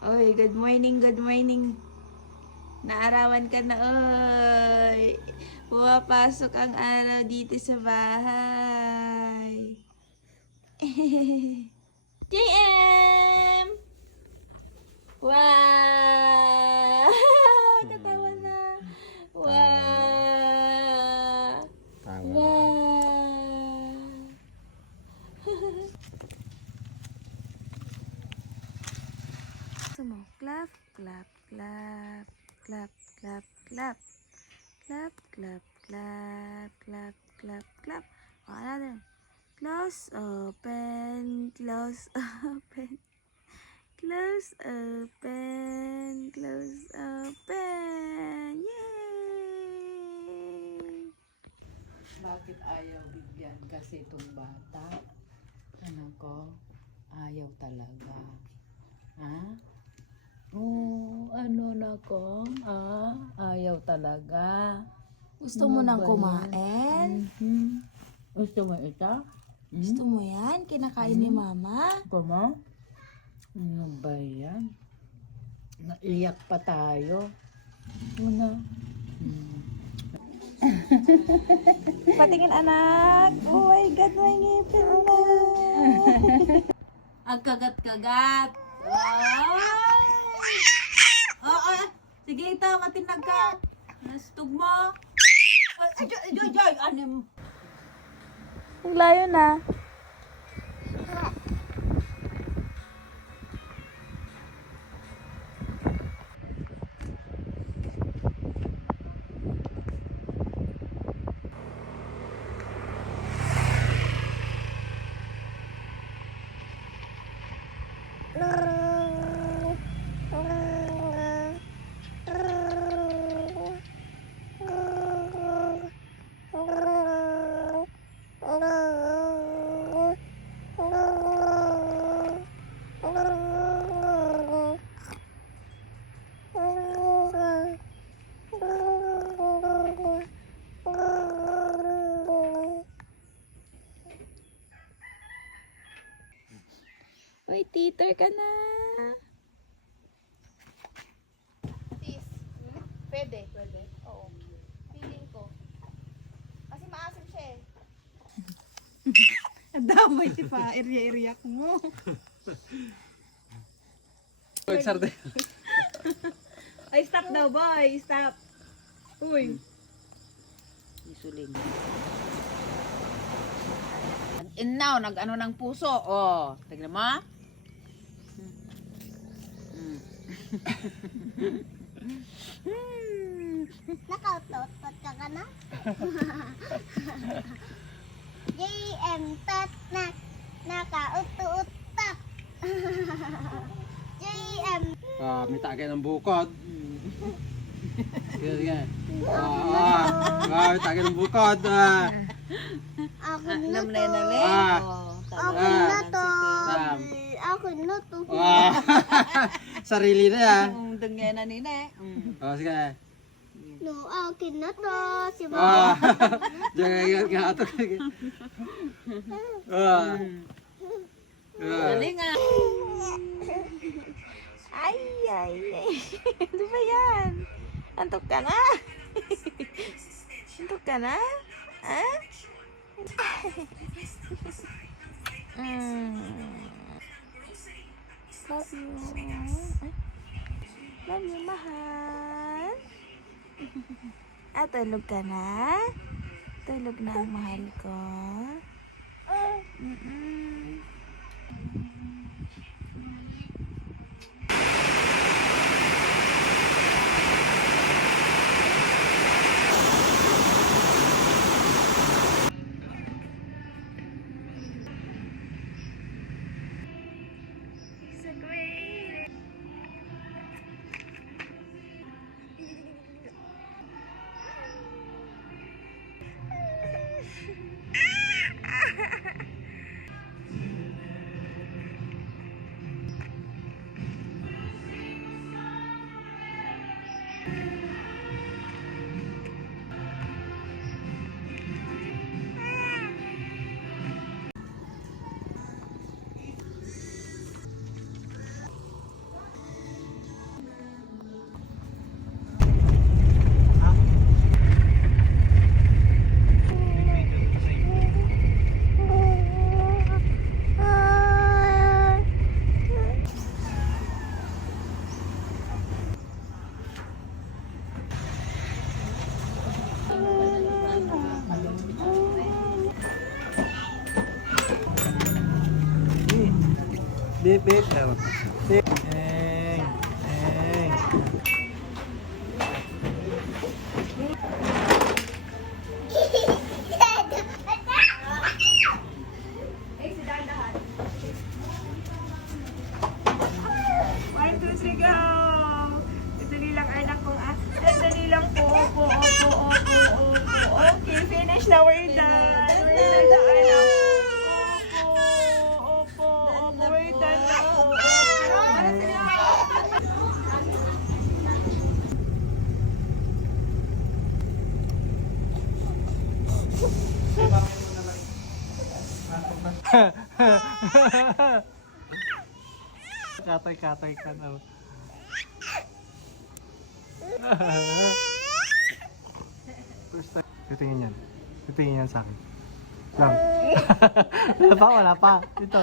Oy, good morning, good morning. Naarawan ka na, oy. Pumapasok ang araw dito sa bahay. JM! Wow! Katawa na. Wow! Wow! Sumo. Clap, clap, clap. Clap, clap, clap. Clap, clap, clap. Clap, clap, clap. Oh, another. Close, open, close, open. Close, open, close, open. Yay! Bakit ayaw bigyan? Kasi itong bata, ano ko, ayaw talaga. Ha? Oo, ano na ko? Ayaw talaga. Gusto mo nang kumain? Gusto mo ito? Gusto mo yan? Kinakain ni Mama? Gusto mo? Ano ba yan? Naiyak pa tayo. Ano? Patingin anak. Oh my God, may ngipin na. Ang kagat-kagat. Ay! Oo. Sige ito, matinag ka. Nastug mo. Ay, anim. Ang layo na. Uy, teeter ka na. Sis, pwede? Pwede. Oo. Feeling ko. Kasi maasim siya eh. Ang damay si pa, iriyak mo. Ay, stop daw, boy. Stop. Uy. Isuling. And now, nag-ano ng puso. Oh, tignan mo. Nakautot ka na? JM tot na nakautot. JM. May tagay ng bukod. Sige, sige. May tagay ng bukod. Ako na to. Ako Ah. na to. Tam. Ako na to. Sarili na yan. Dungyan na nina eh. Sige. No, akin na to. Si Mama. Jangan nga ato. Galing nga. Ay. Ano ba yan? Antok ka na? Antok ka na? Ha? Love you. Love you, mahal. Tulog ka na? Tulog na ang mahal ko? It's a great Beep, beep. Beep. Eng. Eng. One, two, three, go! Dali lang, anak ko. Dali lang po. Opo. Okay, finish na. We're done. We're done na, anak. Opo. We're done na po. Katay ka na. First time. Titingin yan sa akin. Lang. Wala pa. Dito.